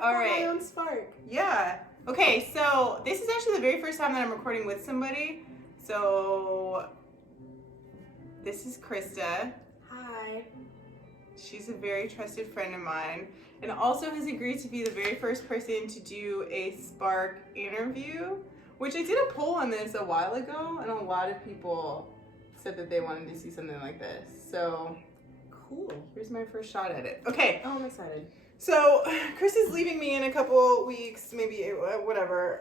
All right. My own spark. Yeah. Okay, so this is actually the very first time that I'm recording with somebody. So this is Krista. Hi. She's a very trusted friend of mine and also has agreed to be the very first person to do a Spark interview, which I did a poll on this a while ago, and a lot of people said that they wanted to see something like this. So Cool. here's my first shot at it. Okay. Oh, I'm excited. So Chris is leaving me in a couple weeks, maybe whatever,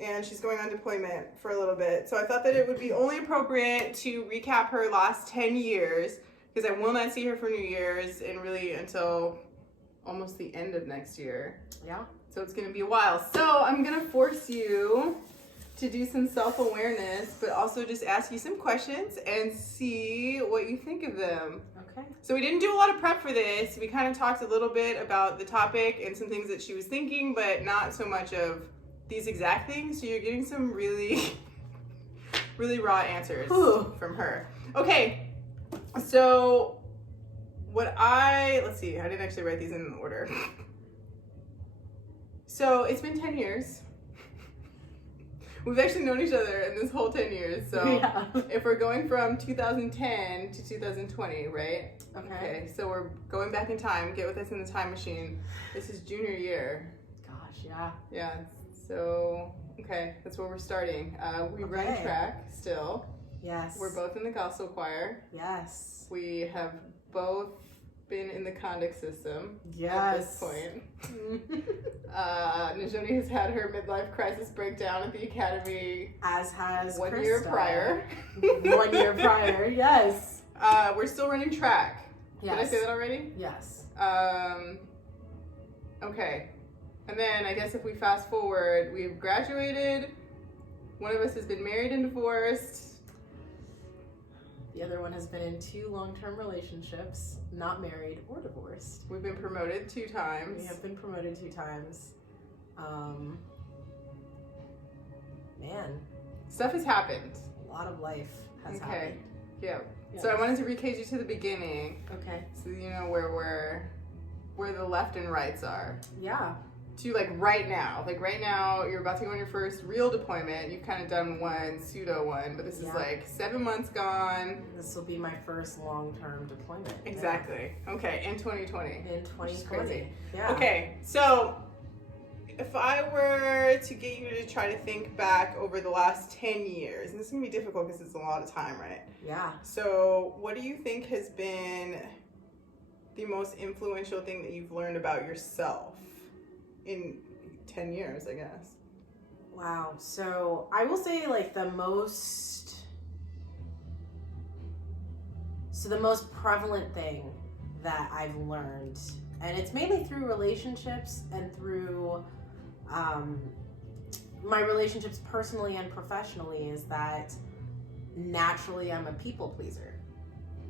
and she's going on deployment for a little bit. So I thought that it would be only appropriate to recap her last 10 years, because I will not see her for New Year's and really until almost the end of next year. Yeah. So it's going to be a while. So I'm going to force you to do some self-awareness, but also just ask you some questions and see what you think of them. Okay. So we didn't do a lot of prep for this. We kind of talked a little bit about the topic and some things that she was thinking, but not so much of these exact things. So you're getting some really, really raw answers from her. Okay. So let's see, I didn't actually write these in order. So it's been 10 years. We've actually known each other in this whole 10 years. So Yeah. if we're going from 2010 to 2020, right? Okay. So we're going back in time. Get with us in the time machine. This is junior year. Gosh, yeah. Yeah. So, okay, that's where we're starting. We run Okay. track still. Yes. We're both in the gospel choir. Yes. We have both been in the conduct system at Yes. this point. Nizhonlii has had her midlife crisis breakdown at the academy As has 1 Krista. year prior. 1 year prior, yes. We're still running track. Yes. Did I say that already? Yes. Okay. And then I guess if we fast forward, we've graduated. One of us has been married and divorced. The other one has been in 2 long-term relationships, not married or divorced. We've been promoted 2 times. We have been promoted 2 times. Man, Stuff has happened. a lot of life has Okay. happened. Yeah. Yes. So I wanted to recage you to the beginning, Okay. so you know where the left and rights are. Yeah. To like right now. Like right now, you're about to go on your first real deployment. You've kind of done one, pseudo one, but this is Yeah. like 7 months gone. This will be my first long-term deployment. Exactly. Okay, in 2020. In Which is 2020. crazy. Yeah. Okay, so if I were to get you to try to think back over the last 10 years, and this is going to be difficult because it's a lot of time, right? Yeah. So what do you think has been the most influential thing that you've learned about yourself in 10 years, I guess? Wow. So I will say like the most prevalent thing that I've learned, and it's mainly through relationships and through my relationships personally and professionally, is that naturally I'm a people pleaser,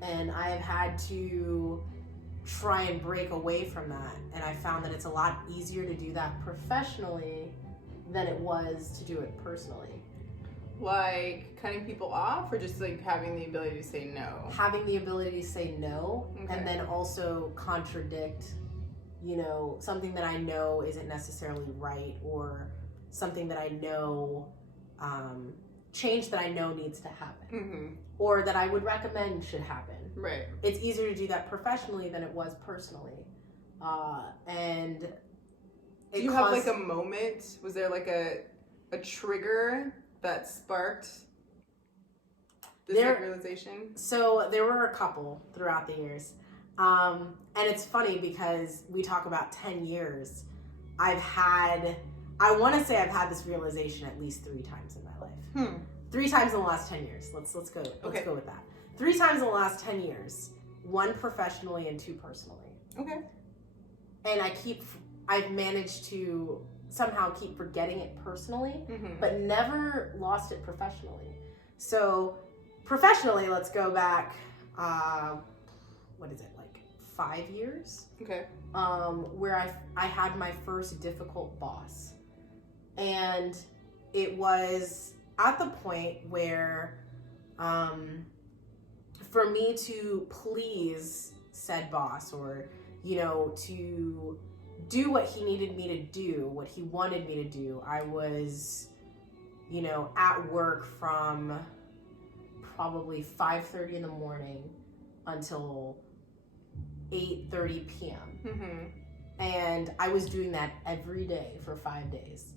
and I've had to try and break away from that, and I found that it's a lot easier to do that professionally than it was to do it personally. Like cutting people off, or just like having the ability to say no? Having the ability to say no, Okay. and then also contradict, something that I know isn't necessarily right, or something that I know, change that I know needs to happen, Mm-hmm. or that I would recommend should happen. Right. It's easier to do that professionally than it was personally. And Do you have like a moment? Was there like a trigger that sparked this like, realization? So there were a couple throughout the years. And it's funny because we talk about 10 years. I want to say I've had this realization at least 3 times in my life. 3 times in the last 10 years. Let's go with that. 3 times in the last 10 years. 1 professionally and 2 personally. Okay. And I've managed to somehow keep forgetting it personally, but never lost it professionally. So professionally, let's go back, what is it, like 5 years? Okay. Where I had my first difficult boss. And it was at the point where, for me to please said boss, or, to do what he needed me to do, what he wanted me to do. I was, at work from probably 5:30 in the morning until 8:30 p.m. Mm-hmm. And I was doing that every day for 5 days.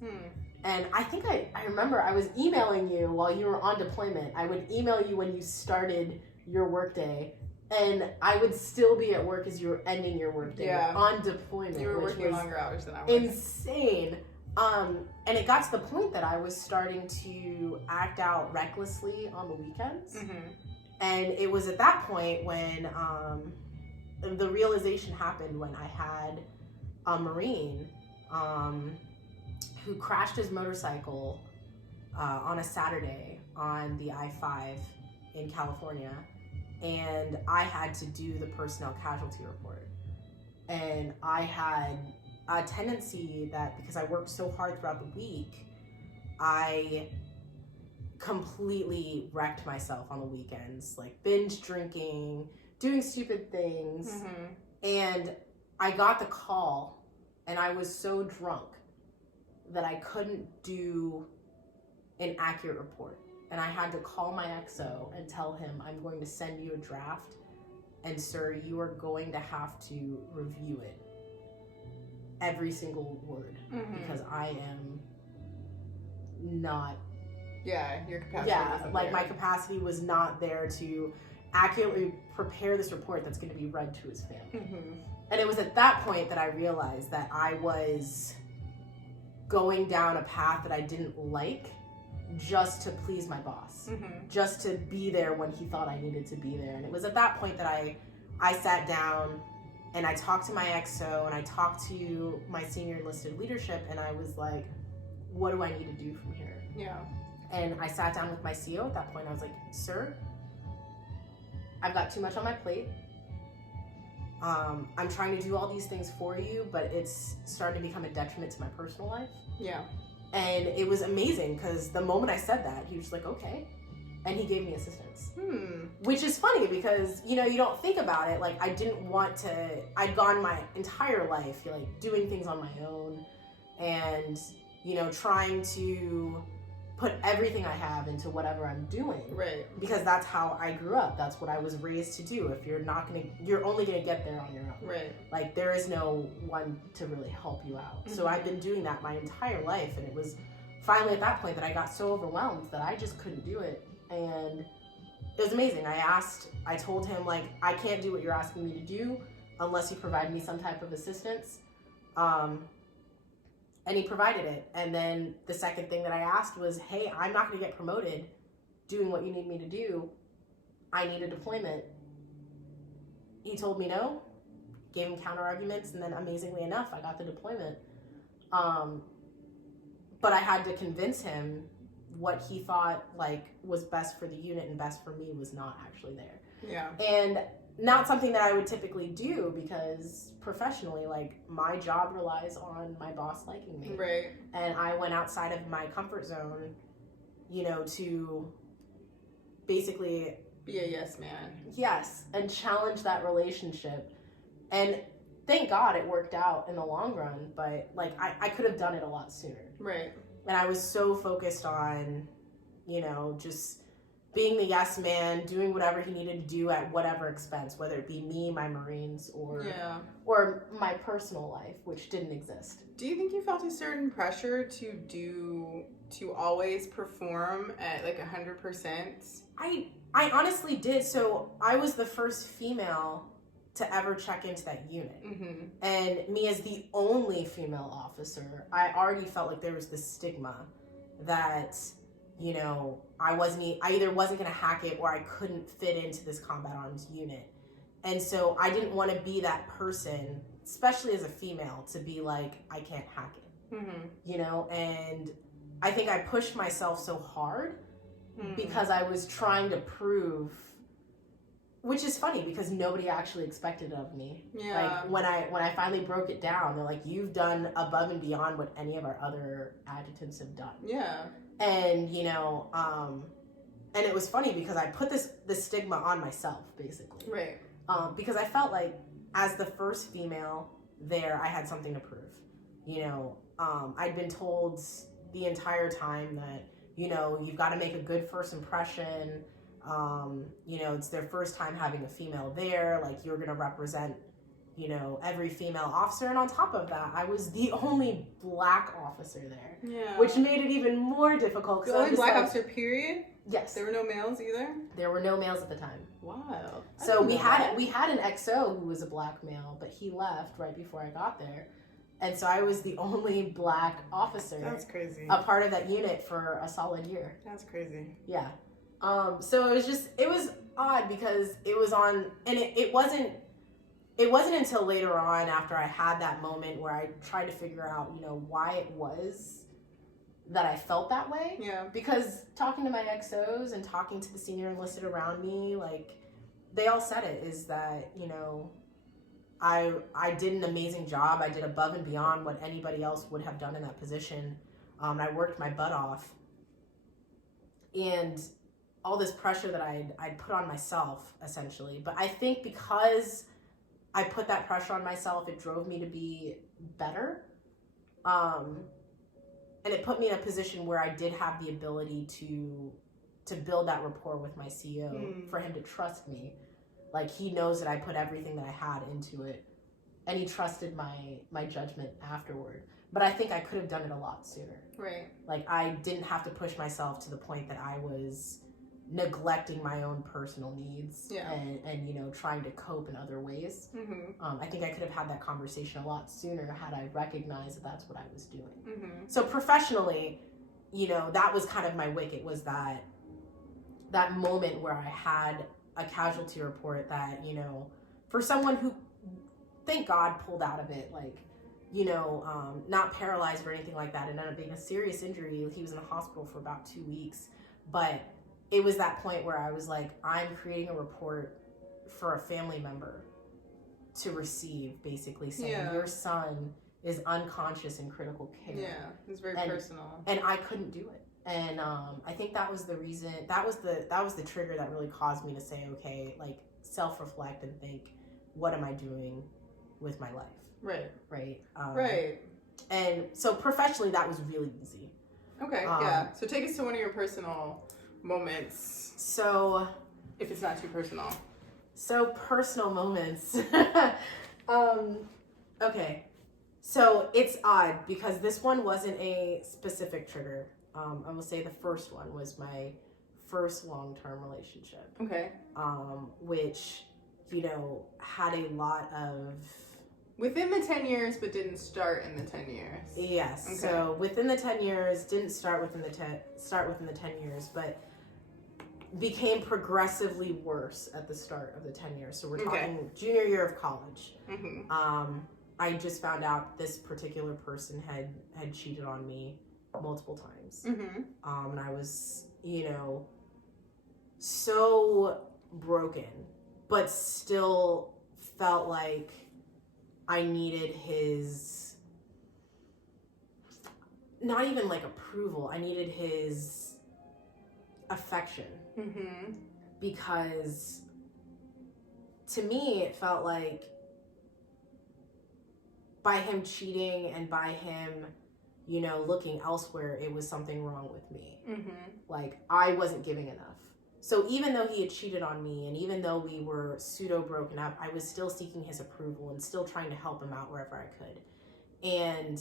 And I think I remember I was emailing you while you were on deployment. I would email you when you started your workday, and I would still be at work as you were ending your workday on deployment. You were working longer hours than I was. Insane. And it got to the point that I was starting to act out recklessly on the weekends. Mm-hmm. And it was at that point when the realization happened when I had a Marine who crashed his motorcycle on a Saturday on the I-5 in California, and I had to do the personnel casualty report. And I had a tendency that, because I worked so hard throughout the week, I completely wrecked myself on the weekends, like binge drinking, doing stupid things. Mm-hmm. And I got the call, and I was so drunk that I couldn't do an accurate report. And I had to call my XO and tell him, I'm going to send you a draft, and sir, you are going to have to review it, every single word, because I am not. Yeah, your capacity. Yeah, like my capacity was not there to accurately prepare this report that's going to be read to his family. Mm-hmm. And it was at that point that I realized that I was going down a path that I didn't like, just to please my boss, just to be there when he thought I needed to be there. And it was at that point that I sat down and I talked to my XO and I talked to my senior enlisted leadership, and I was like, what do I need to do from here? Yeah. And I sat down with my CO at that point. I was like, sir, I've got too much on my plate. I'm trying to do all these things for you, but it's starting to become a detriment to my personal life. Yeah. And it was amazing, because the moment I said that, he was like, okay. And he gave me assistance. Which is funny because, you don't think about it. Like, I didn't want to, I'd gone my entire life, like, doing things on my own and, trying to put everything I have into whatever I'm doing. Right. Because that's how I grew up. That's what I was raised to do. If you're only going to get there on your own. Right. Like, there is no one to really help you out. So I've been doing that my entire life, and it was finally at that point that I got so overwhelmed that I just couldn't do it. And it was amazing. I told him, like, I can't do what you're asking me to do unless you provide me some type of assistance. And he provided it. And then the second thing that I asked was, hey, I'm not going to get promoted doing what you need me to do. I need a deployment. He told me no, gave him counter arguments, and then amazingly enough, I got the deployment. But I had to convince him what he thought, like, was best for the unit and best for me was not actually there. Yeah. And not something that I would typically do, because professionally, like, my job relies on my boss liking me. Right. And I went outside of my comfort zone, to basically be a yes man. Yes, and challenge that relationship. And thank God it worked out in the long run, but, like, I could have done it a lot sooner. Right. And I was so focused on, just being the yes man, doing whatever he needed to do at whatever expense, whether it be me, my Marines, or my personal life, which didn't exist. Do you think you felt a certain pressure to always perform at like 100%? I honestly did. So I was the first female to ever check into that unit. And me as the only female officer, I already felt like there was this stigma that, I either wasn't going to hack it or I couldn't fit into this combat arms unit. And so I didn't want to be that person, especially as a female, to be like, I can't hack it. And I think I pushed myself so hard because I was trying to prove, which is funny because nobody actually expected it of me. Yeah. Like, when I finally broke it down, they're like, you've done above and beyond what any of our other adjutants have done. Yeah. And, and it was funny because I put this stigma on myself, basically. Right. Because I felt like, as the first female, there, I had something to prove. You know, I'd been told the entire time that, you know, you've got to make a good first impression. You know, it's their first time having a female there. Like, you're going to represent, you know, every female officer. And on top of that, I was the only black officer there. Yeah. Which made it even more difficult. The only black officer, period? Yes. There were no males either? There were no males at the time. Wow. So we had an XO who was a black male, but he left right before I got there. And so I was the only black officer. That's crazy. A part of that unit for a solid year. That's crazy. Yeah. So it was odd because it was on, and it wasn't until later on, after I had that moment where I tried to figure out, you know, why it was that I felt that way. Yeah. Because talking to my XOs and talking to the senior enlisted around me, like, they all said it, is that, you know, I did an amazing job. I did above and beyond what anybody else would have done in that position. I worked my butt off. And all this pressure that I'd put on myself, essentially. But I think because I put that pressure on myself, it drove me to be better. And it put me in a position where I did have the ability to build that rapport with my CEO, for him to trust me. Like, he knows that I put everything that I had into it, and he trusted my judgment afterward. But I think I could have done it a lot sooner. Right. Like, I didn't have to push myself to the point that I was neglecting my own personal needs, and you know, trying to cope in other ways. I think I could have had that conversation a lot sooner had I recognized that that's what I was doing. So professionally, you know, that was kind of my wicket, was that moment where I had a casualty report that, you know, for someone who, thank God, pulled out of it, like, you know, not paralyzed or anything like that, it ended up being a serious injury. He was in the hospital for about 2 weeks, but it was that point where I was like, I'm creating a report for a family member to receive, basically saying, your son is unconscious in critical care. Yeah, it's very personal. And I couldn't do it. And I think that was the reason, that was the trigger that really caused me to say, okay, like, self-reflect and think, what am I doing with my life? Right. Right. Right. And so professionally, that was really easy. Okay, yeah. So take us to one of your personal moments. So, if it's not too personal. So personal moments. Okay. So it's odd because this one wasn't a specific trigger. I will say the first one was my first long-term relationship. Okay. Which, you know, had a lot of... Within the 10 years, but didn't start in the 10 years. Yes. Okay. So within the 10 years, didn't start within the 10 years, but became progressively worse at the start of the 10 years. So we're talking junior year of college. I just found out this particular person had cheated on me multiple times. And I was, you know, so broken, but still felt like I needed his, not even like approval, I needed his affection. Because to me, it felt like by him cheating and by him, you know, looking elsewhere, it was something wrong with me. Like, I wasn't giving enough. So even though he had cheated on me, and even though we were pseudo broken up, I was still seeking his approval and still trying to help him out wherever I could. And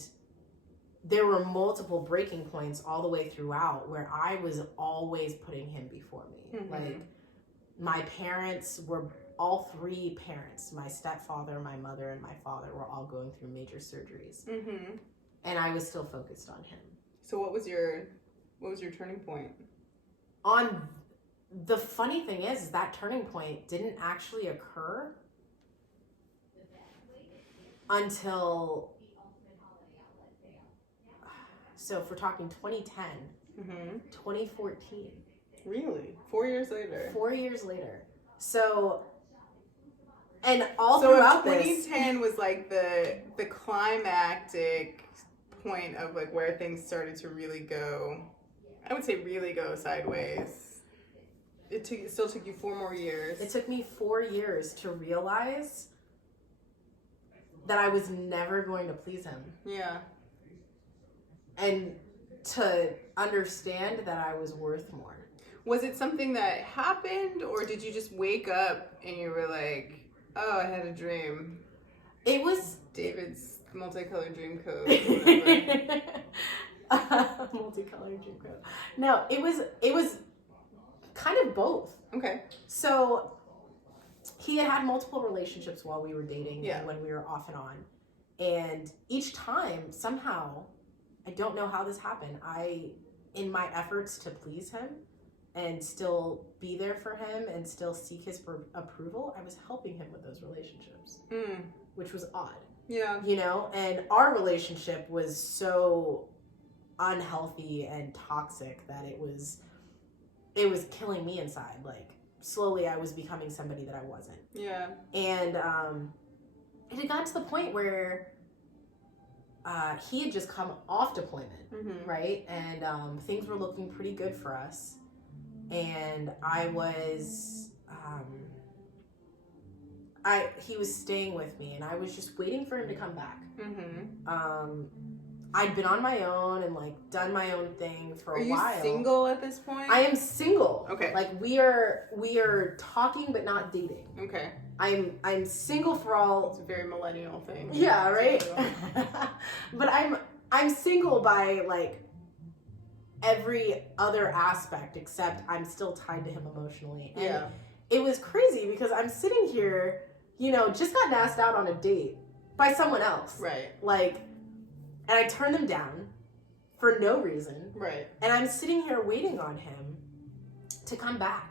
there were multiple breaking points all the way throughout where I was always putting him before me. Like, my parents were, all three parents, my stepfather, my mother, and my father, were all going through major surgeries. And I was still focused on him. So what was your turning point? The funny thing is that turning point didn't actually occur until, so if we're talking 2010, 2014. Really? 4 years later? 4 years later. So, and all throughout this. So 2010 was like the climactic point of like where things started to really go, I would say really go sideways. It still took you 4 more years. It took me 4 years to realize that I was never going to please him. Yeah. And to understand that I was worth more. Was it something that happened, or did you just wake up and you were like, oh, I had a dream? It was David's multicolored dream coat. Whatever. Multicolored dream coat. No, it was kind of both. Okay. So he had multiple relationships while we were dating, Yeah. and when we were off and on. And each time, somehow, I don't know how this happened, in my efforts to please him and still be there for him and still seek his approval, I was helping him with those relationships, which was odd. Yeah. You know, and our relationship was so unhealthy and toxic that it was killing me inside. Like, slowly I was becoming somebody that I wasn't. Yeah. And it had gotten to the point where he had just come off deployment, right? And things were looking pretty good for us. And I was, he was staying with me, and I was just waiting for him to come back. I'd been on my own and like done my own thing for a while. Are you single at this point? I am single. Okay. Like we are talking but not dating. Okay. I'm single for all. It's a very millennial thing. Yeah, right. But I'm single by like every other aspect except I'm still tied to him emotionally. And yeah. It was crazy because I'm sitting here, you know, just got asked out on a date by someone else. Right. Like, and I turned them down for no reason. Right. And I'm sitting here waiting on him to come back.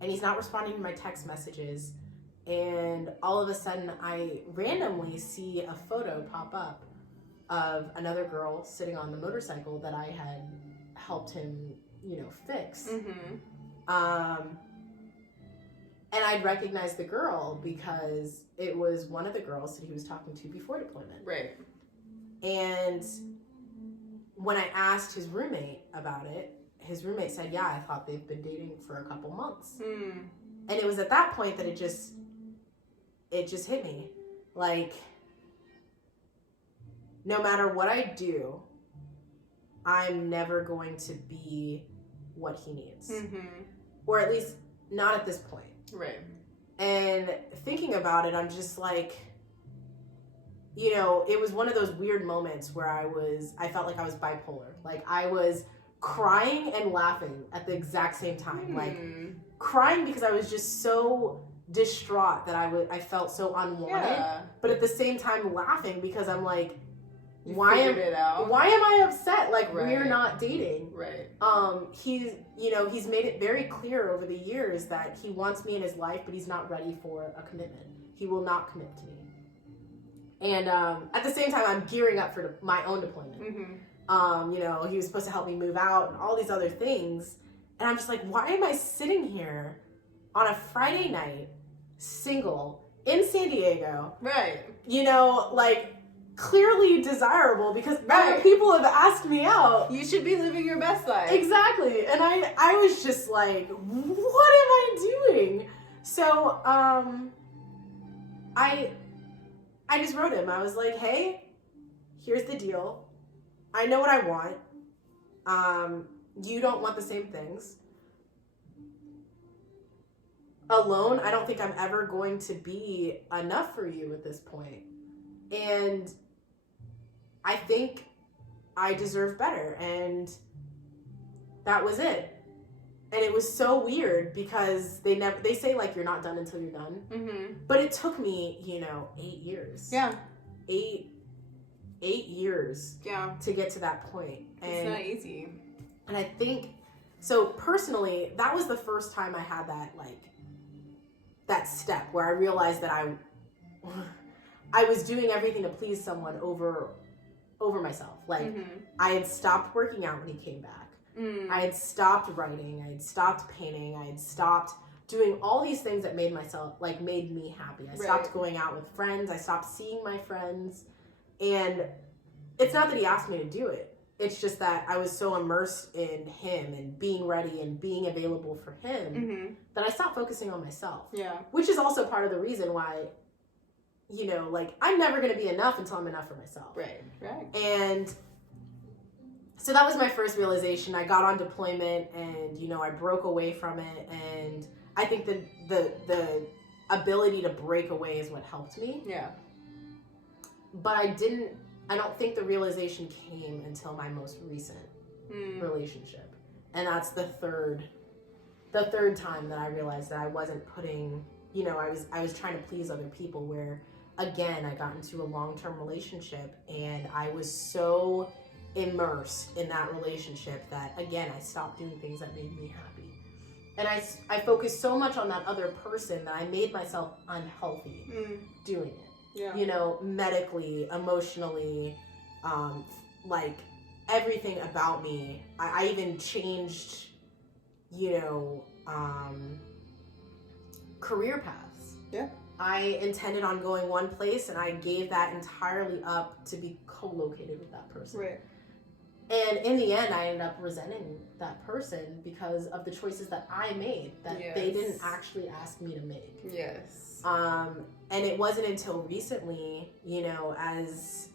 And he's not responding to my text messages. And all of a sudden, I randomly see a photo pop up of another girl sitting on the motorcycle that I had helped him, you know, fix. And I'd recognize the girl because it was one of the girls that he was talking to before deployment. Right. And when I asked his roommate about it, his roommate said, yeah, I thought they've been dating for a couple months. And it was at that point that it just hit me. Like, no matter what I do, I'm never going to be what he needs. Or at least not at this point. Right. And thinking about it, I'm just like, you know, it was one of those weird moments where I felt like I was bipolar. Like I was crying and laughing at the exact same time. Like crying because I was just so distraught that I felt so unwanted. Yeah. But at the same time laughing because I'm like, You why am figured it out. I upset? Like Right. we're not dating. Right. He's made it very clear over the years that he wants me in his life, but he's not ready for a commitment. He will not commit to me. And at the same time, I'm gearing up for my own deployment. He was supposed to help me move out and all these other things. And I'm just like, why am I sitting here on a Friday night, single, in San Diego? Right. You know, like, clearly desirable because Right. other people have asked me out. You should be living your best life. Exactly. And I was just like, what am I doing? So, I just wrote him. I was like, hey, here's the deal. I know what I want. You don't want the same things. Alone, I don't think I'm ever going to be enough for you at this point. And I think I deserve better. And that was it. And it was so weird because they say like you're not done until you're done. But it took me, 8 years. Yeah. 8 years. Yeah. To get to that point. And It's not easy. And I think so personally, that was the first time I had that step where I realized that I was doing everything to please someone over myself. Like I had stopped working out when he came back. I had stopped writing. I had stopped painting. I had stopped doing all these things that made me happy. I stopped going out with friends. I stopped seeing my friends. And it's not that he asked me to do it. It's just that I was so immersed in him and being ready and being available for him that I stopped focusing on myself. Yeah. Which is also part of the reason why you know, like, I'm never going to be enough until I'm enough for myself. Right. And so that was my first realization. I got on deployment and, you know, I broke away from it. And I think the ability to break away is what helped me. Yeah. But I don't think the realization came until my most recent relationship. And that's the third time that I realized that I wasn't putting, you know, I was trying to please other people, where again, I got into a long-term relationship and I was so immersed in that relationship that, again, I stopped doing things that made me happy. And I focused so much on that other person that I made myself unhealthy doing it. Yeah. You know, medically, emotionally, like everything about me. I even changed, you know, career paths. Yeah. I intended on going one place and I gave that entirely up to be co-located with that person. Right. And in the end, I ended up resenting that person because of the choices that I made that they didn't actually ask me to make. Yes. And it wasn't until recently, you know, as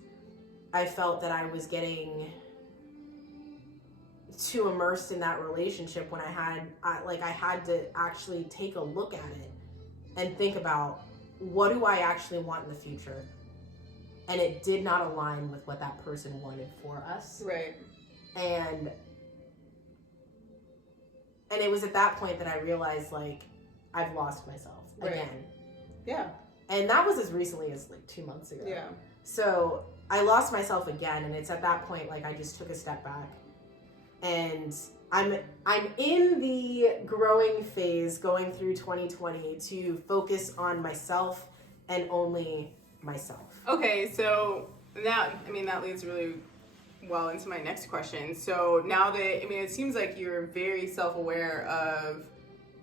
I felt that I was getting too immersed in that relationship, when I had to actually take a look at it and think about, what do I actually want in the future? And it did not align with what that person wanted for us. Right. And it was at that point that I realized, like, I've lost myself again. Yeah. And that was as recently as like 2 months ago. Yeah. So I lost myself again, and it's at that point, like, I just took a step back. And I'm in the growing phase going through 2020 to focus on myself and only myself. Okay, so that leads really well into my next question. So now that, it seems like you're very self-aware of,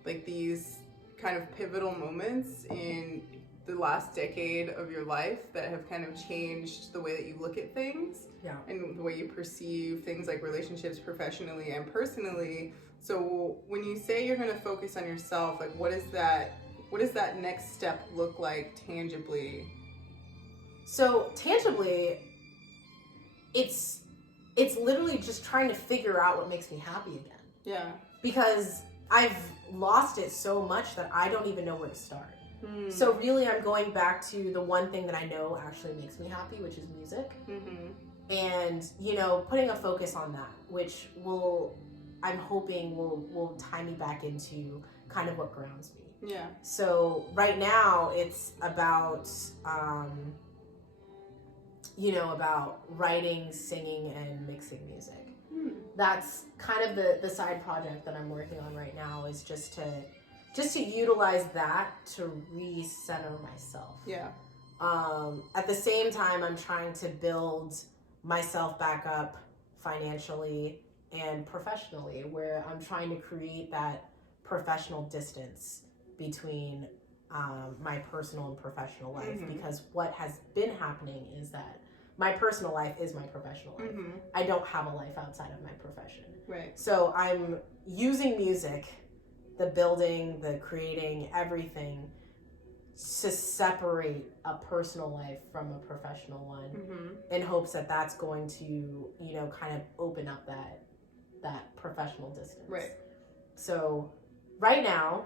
like, these kind of pivotal moments in the last decade of your life that have kind of changed the way that you look at things. Yeah. And the way you perceive things like relationships professionally and personally. So when you say you're going to focus on yourself, like, what does that next step look like tangibly? So tangibly, it's literally just trying to figure out what makes me happy again. Yeah. Because I've lost it so much that I don't even know where to start. So really, I'm going back to the one thing that I know actually makes me happy, which is music. And, you know, putting a focus on that, which I'm hoping will tie me back into kind of what grounds me. Yeah. So right now it's about, you know, about writing, singing, and mixing music. That's kind of the side project that I'm working on right now, is just to utilize that to recenter myself. Yeah. At the same time, I'm trying to build myself back up financially and professionally, where I'm trying to create that professional distance between my personal and professional life. Because what has been happening is that my personal life is my professional life. I don't have a life outside of my profession. Right. So I'm using music, the building, the creating, everything, to separate a personal life from a professional one, in hopes that that's going to, you know, kind of open up that professional distance. Right. So right now,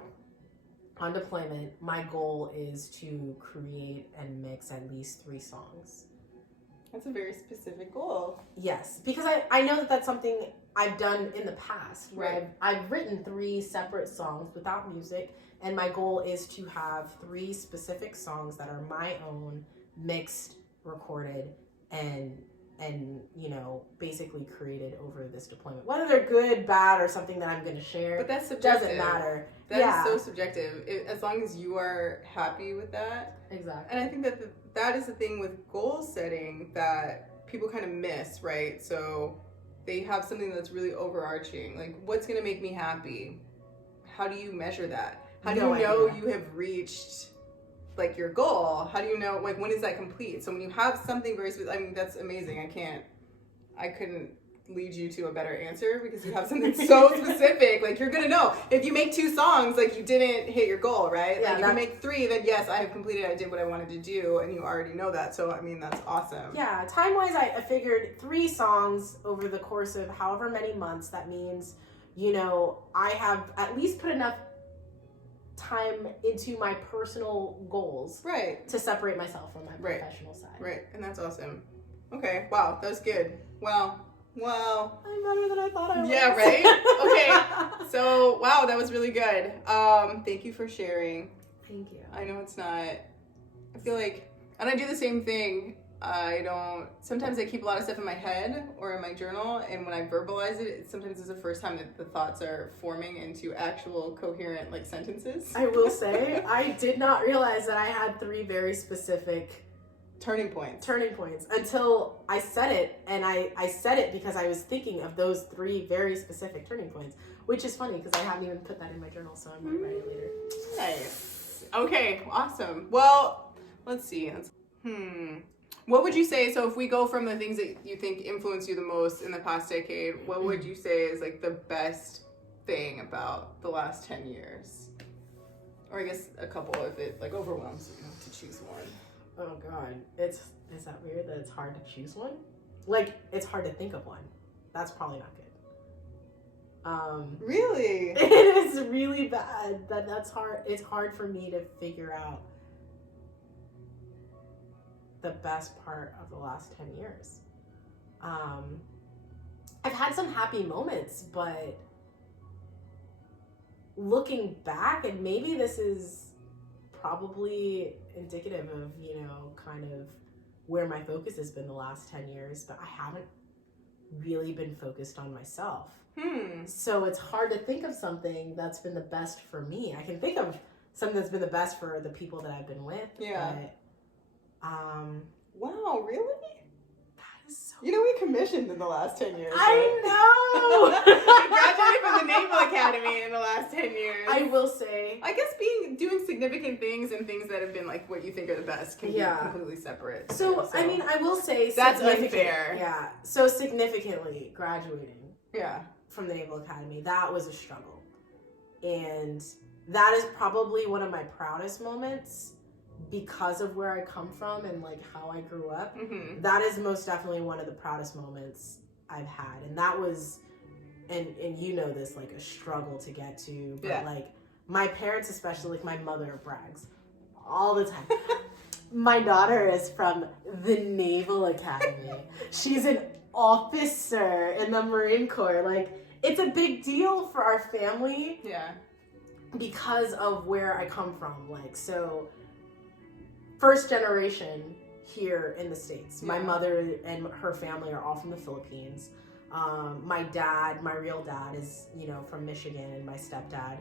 on deployment, my goal is to create and mix at least 3 songs. That's a very specific goal. Yes, because I know that that's something I've done in the past, where I've written 3 separate songs without music, and my goal is to have 3 specific songs that are my own, mixed, recorded, and you know, basically created over this deployment. Whether they're good, bad, or something that I'm going to share, but that's subjective. Doesn't matter. That is so subjective. As long as you are happy with that. Exactly. And I think that that is the thing with goal setting that people kind of miss, right? So they have something that's really overarching, like, what's going to make me happy? How do you measure that? How do you know you have reached, like, your goal? How do you know, like, when is that complete? So when you have something very specific, that's amazing. I couldn't lead you to a better answer because you have something so specific. Like, you're gonna know if you make 2 songs, like, you didn't hit your goal, right? Yeah, like if you make 3, then yes, I have completed, I did what I wanted to do, and you already know that. So I mean, that's awesome. Yeah, time-wise, I figured 3 songs over the course of however many months. That means, you know, I have at least put enough time into my personal goals, right, to separate myself from my professional side. Right, and that's awesome. Okay, wow, that was good. Well, I'm better than I thought I was. Yeah, right? Okay. So, wow, that was really good. Thank you for sharing. Thank you. I know it's not, I feel like, and I do the same thing. Sometimes I keep a lot of stuff in my head or in my journal, and when I verbalize it, sometimes it's the first time that the thoughts are forming into actual coherent, like, sentences. I will say, I did not realize that I had 3 very specific turning points until I said it, and I said it because I was thinking of those 3 very specific turning points, which is funny because I haven't even put that in my journal, so I'm going to write it later. Nice. Okay, awesome. Well, let's see. What would you say, so if we go from the things that you think influenced you the most in the past decade, what would you say is, like, the best thing about the last 10 years? Or I guess a couple if it, like, overwhelms you to choose one. Oh God, is that weird that it's hard to choose one? Like, it's hard to think of one. That's probably not good. Really? It is really bad. That's hard. It's hard for me to figure out the best part of the last 10 years. I've had some happy moments, but looking back, and maybe this is probably indicative of, you know, kind of where my focus has been the last 10 years, but I haven't really been focused on myself. So it's hard to think of something that's been the best for me. I can think of something that's been the best for the people that I've been with. Yeah. But, wow, really? that is so... You know, we commissioned in the last 10 years. I know! Graduated from the Naval Academy in the last 10 years. I will say... I guess doing significant things and things that have been, like, what you think are the best can be completely separate. So, I mean, I will say... That's unfair. Yeah. So, significantly graduating. Yeah. From the Naval Academy, that was a struggle. And that is probably one of my proudest moments because of where I come from and, like, how I grew up. Mm-hmm. That is most definitely one of the proudest moments I've had. And that was, and you know this, like, a struggle to get to. But, like, my parents especially, like, my mother brags all the time. My daughter is from the Naval Academy. She's an officer in the Marine Corps. Like, it's a big deal for our family. Yeah. Because of where I come from. Like, so, first generation here in the States. My mother and her family are all from the Philippines. My dad, my real dad is, you know, from Michigan, and my stepdad,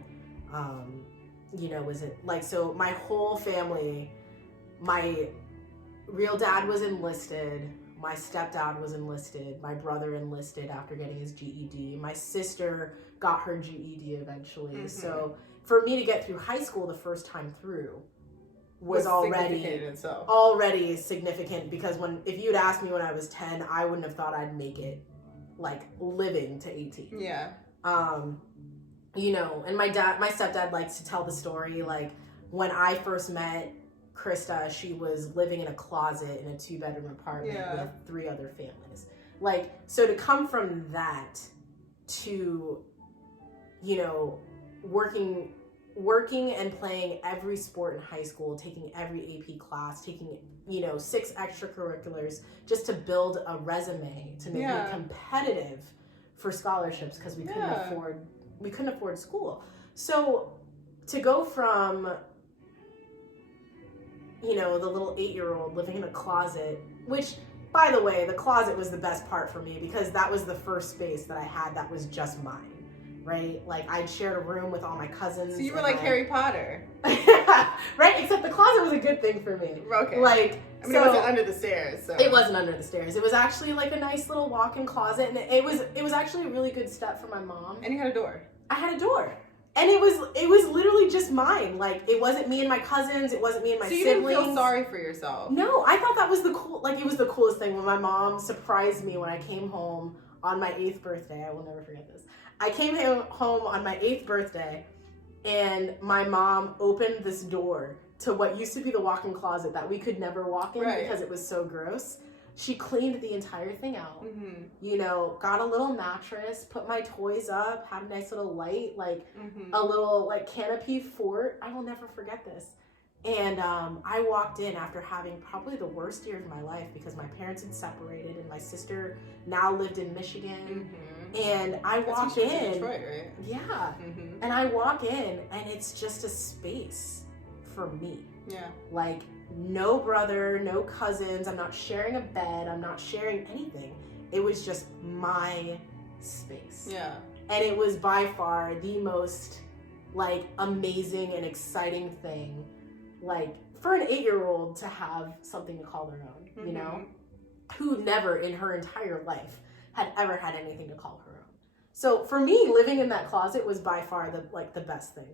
you know, was it, like, so my whole family, my real dad was enlisted. My stepdad was enlisted. My brother enlisted after getting his GED. My sister got her GED eventually. Mm-hmm. So for me to get through high school the first time through was already significant, because if you'd asked me when I was 10, I wouldn't have thought I'd make it, like, living to 18. Yeah. You know, and my stepdad likes to tell the story, like, when I first met Krista, she was living in a closet in a 2-bedroom apartment with 3 other families. Like, so to come from that to, you know, working and playing every sport in high school, taking every AP class, taking, you know, 6 extracurriculars just to build a resume to make it competitive for scholarships, because we couldn't afford school. So to go from, you know, the little 8-year-old living in a closet, which, by the way, the closet was the best part for me, because that was the first space that I had that was just mine, right? Like, I'd shared a room with all my cousins. So you were like Harry Potter. Right? Except the closet was a good thing for me. Okay. Like, I mean, it wasn't under the stairs, so. It wasn't under the stairs. It was actually like a nice little walk-in closet, and it was actually a really good step for my mom. And you had a door. I had a door. And it was literally just mine. Like, it wasn't me and my cousins. It wasn't me and my siblings. So you didn't feel sorry for yourself? No, I thought that was it was the coolest thing when my mom surprised me when I came home on my 8th birthday. I will never forget this. I came home on my 8th birthday, and my mom opened this door to what used to be the walk-in closet that we could never walk in because it was so gross. She cleaned the entire thing out, you know, got a little mattress, put my toys up, had a nice little light, like a little like canopy fort. I will never forget this. And I walked in after having probably the worst year of my life because my parents had separated and my sister now lived in Michigan. And I walk in. Detroit, right? Yeah. And I walk in and it's just a space for me. Yeah. Like, no brother, no cousins. I'm not sharing a bed. I'm not sharing anything. It was just my space. Yeah. And it was by far the most, like, amazing and exciting thing, like, for an 8-year-old to have something to call their own, you know? Who never in her entire life had ever had anything to call her own. So for me, living in that closet was by far the best thing.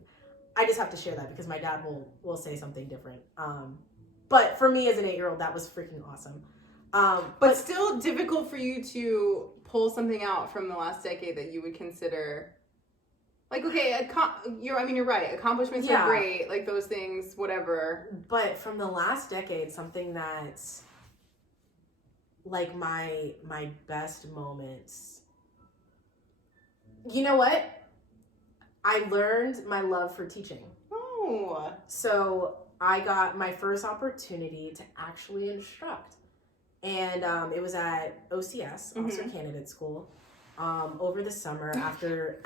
I just have to share that because my dad will say something different. But for me as an 8-year-old, that was freaking awesome. But still difficult for you to pull something out from the last decade that you would consider, like, okay, you're right. Accomplishments are great, like those things, whatever. But from the last decade, something that's like my best moments. You know what? I learned my love for teaching. Oh. So I got my first opportunity to actually instruct. And it was at OCS, Officer Candidate School, over the summer after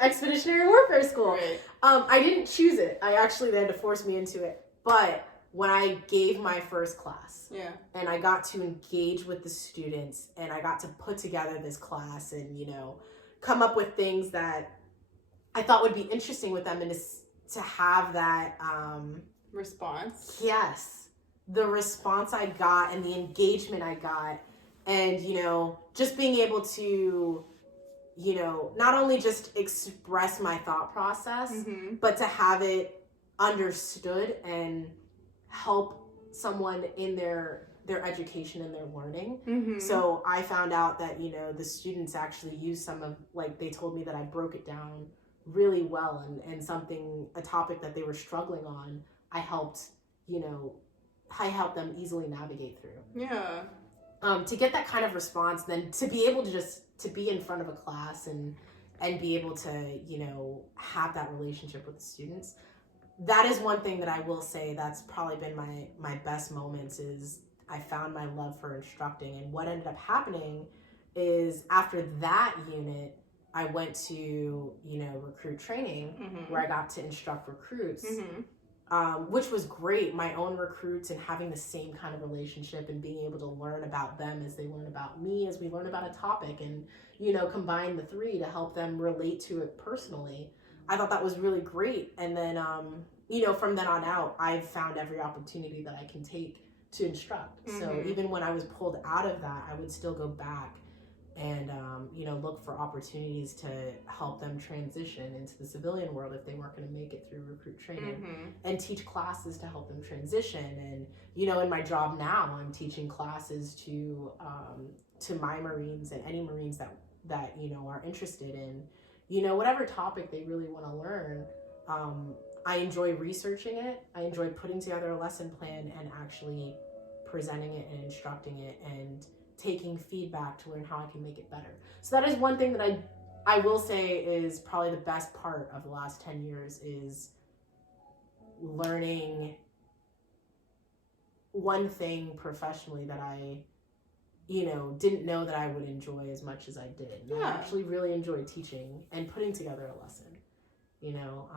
Expeditionary Warfare School. Right. I didn't choose it. They had to force me into it. But when I gave my first class, and I got to engage with the students, and I got to put together this class and, you know, come up with things that I thought would be interesting with them, and to have that response. Yes. The response I got and the engagement I got, and, you know, just being able to, you know, not only just express my thought process, but to have it understood and help someone in their education and their learning. So I found out that, you know, the students actually used some of, like, they told me that I broke it down really well, and a topic that they were struggling on, I helped them easily navigate through. Yeah. To get that kind of response, then to be able to just to be in front of a class and be able to, you know, have that relationship with the students. That is one thing that I will say that's probably been my best moments, is I found my love for instructing. And what ended up happening is after that unit, I went to, you know, recruit training where I got to instruct recruits, which was great. My own recruits, and having the same kind of relationship and being able to learn about them as they learn about me, as we learn about a topic, and, you know, combine the three to help them relate to it personally. I thought that was really great. And then, you know, from then on out, I've found every opportunity that I can take to instruct. So even when I was pulled out of that, I would still go back and, you know, look for opportunities to help them transition into the civilian world if they weren't going to make it through recruit training, and teach classes to help them transition. And, you know, in my job now, I'm teaching classes to my Marines and any Marines that, you know, are interested in, you know, whatever topic they really want to learn. I enjoy researching it. I enjoy putting together a lesson plan and actually presenting it and instructing it and taking feedback to learn how I can make it better. So that is one thing that I will say is probably the best part of the last 10 years, is learning one thing professionally that I, you know, didn't know that I would enjoy as much as I did. And I actually really enjoy teaching and putting together a lesson, you know,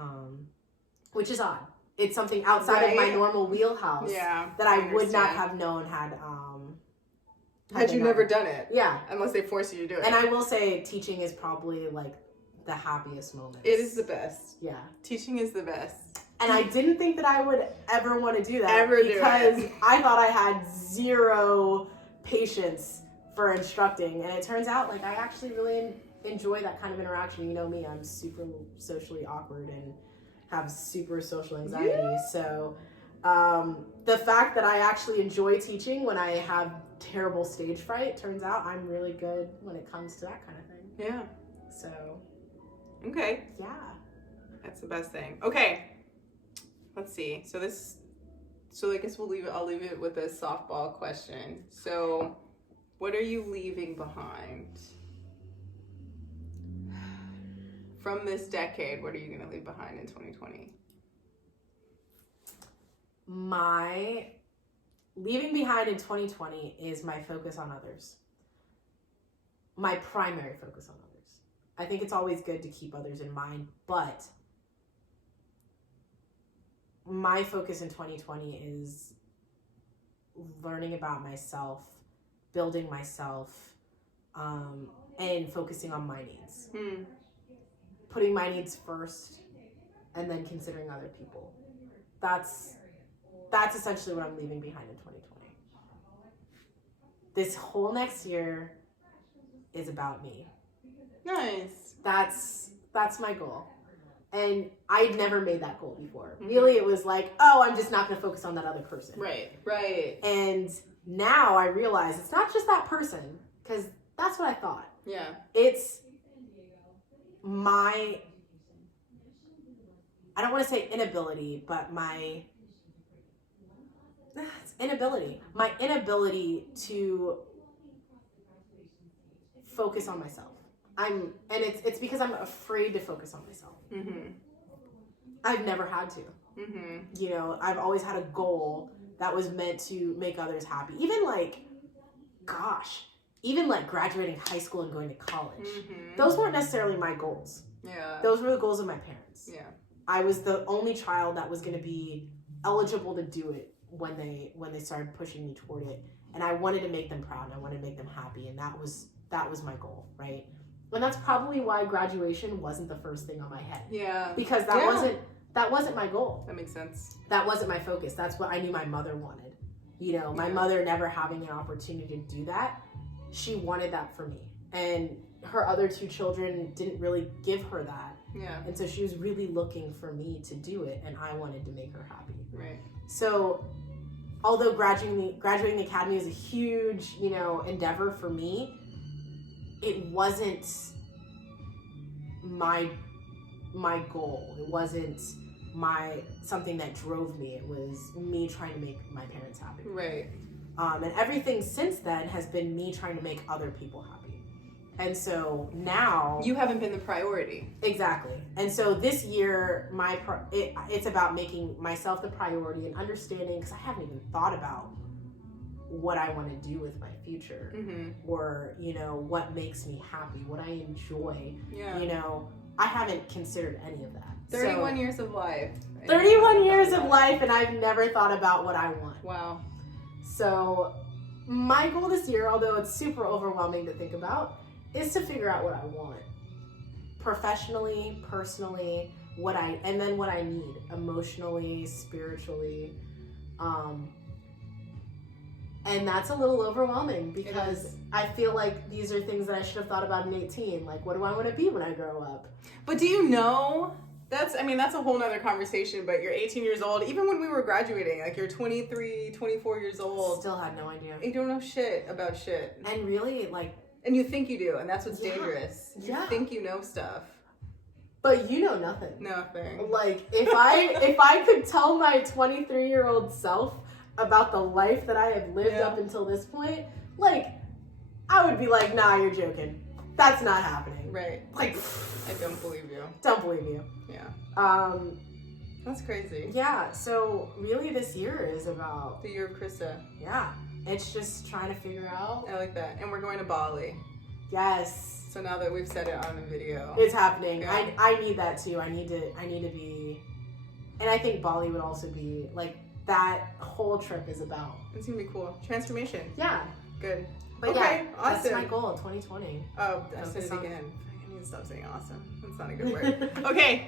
which is odd. It's something outside of my normal wheelhouse that I would not have known had you never done it. Yeah. Unless they force you to do it. And I will say teaching is probably like the happiest moment. It is the best. Yeah. Teaching is the best. And I didn't think that I would ever want to do that. Because I thought I had zero patience for instructing. And it turns out, like, I actually really enjoy that kind of interaction. You know me, I'm super socially awkward and have super social anxiety. So the fact that I actually enjoy teaching when I have terrible stage fright. Turns out I'm really good when it comes to that kind of thing. Yeah. So. Okay. Yeah. That's the best thing. Okay. Let's see. So I guess I'll leave it with a softball question. So what are you leaving behind? From this decade, what are you going to leave behind in 2020? My leaving behind in 2020 is my focus on others. My primary focus on others. I think it's always good to keep others in mind, but my focus in 2020 is learning about myself, building myself, and focusing on my needs. Putting my needs first and then considering other people. That's essentially what I'm leaving behind in 2020. This whole next year is about me. Nice. That's my goal. And I'd never made that goal before. Really, it was like, oh, I'm just not going to focus on that other person. Right. And now I realize it's not just that person, because that's what I thought. Yeah. It's I don't want to say inability, but my inability to focus on myself. It's because I'm afraid to focus on myself. I've never had to. You know, I've always had a goal that was meant to make others happy. Even graduating high school and going to college. Those weren't necessarily my goals. Yeah. Those were the goals of my parents. Yeah. I was the only child that was going to be eligible to do it when they started pushing me toward it, and I wanted to make them proud and I wanted to make them happy, and that was my goal, right? And that's probably why graduation wasn't the first thing on my head. Yeah. Because that wasn't my goal. That makes sense. That wasn't my focus. That's what I knew my mother wanted. You know, my mother never having an opportunity to do that. She wanted that for me. And her other two children didn't really give her that. Yeah. And so she was really looking for me to do it, and I wanted to make her happy. Right. So although graduating the academy is a huge, endeavor for me, it wasn't my goal. It wasn't something that drove me. It was me trying to make my parents happy. Right. And everything since then has been me trying to make other people happy. And so now you haven't been the priority. Exactly. And so this year, it's about making myself the priority and understanding, because I haven't even thought about what I want to do with my future, or what makes me happy, what I enjoy. Yeah. I haven't considered any of that. 31 years of life. 31 years of life, and I've never thought about what I want. Wow. So my goal this year, although it's super overwhelming to think about, is to figure out what I want. Professionally, personally, and then what I need emotionally, spiritually. And that's a little overwhelming, because I feel like these are things that I should have thought about in 18. Like, what do I want to be when I grow up? But do you know, that's a whole nother conversation, but you're 18 years old. Even when we were graduating, like you're 23, 24 years old. Still had no idea. You don't know shit about shit. And really, and you think you do, and that's what's dangerous. You think you know stuff. But you know nothing. Nothing. Like, if I could tell my 23-year-old self about the life that I have lived up until this point, I would be like, nah, you're joking. That's not happening. Right. I don't believe you. Don't believe you. Yeah. That's crazy. Yeah, so really this year is about... The year of Krista. Yeah. It's just trying to figure out... I like that. And we're going to Bali. Yes. So now that we've said it on the video. It's happening. Yeah. I need that too. I need to be... And I think Bali would also be, that whole trip is about... It's going to be cool. Transformation. Yeah. Good. But okay, awesome. That's my goal in 2020. Oh, I said it again. I need to stop saying awesome. That's not a good word. Okay.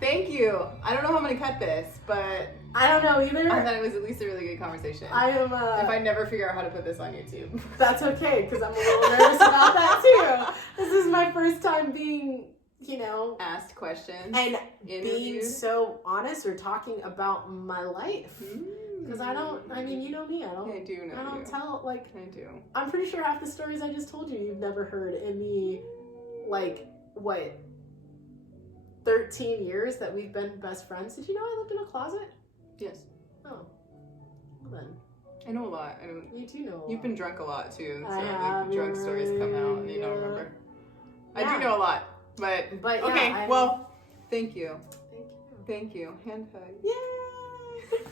Thank you. I don't know how I'm going to cut this, but... I don't know either. I thought it was at least a really good conversation. I am... if I never figure out how to put this on YouTube. That's okay, because I'm a little nervous about that too. This is my first time being, you know, Asked questions. and interviewed. being so honest or talking about my life. Because I mean, you know me, I don't tell, like, I do. I'm pretty sure half the stories I just told you, you've never heard in the, like, what, 13 years that we've been best friends. Did you know I lived in a closet? Yes. Oh. Well then. I know a lot. You do know a lot. You've been drunk a lot too, so I have, like drunk stories come out and you don't remember. Yeah. I do know a lot, but okay. Yeah, well, thank you. Thank you. Hand hug. Yay!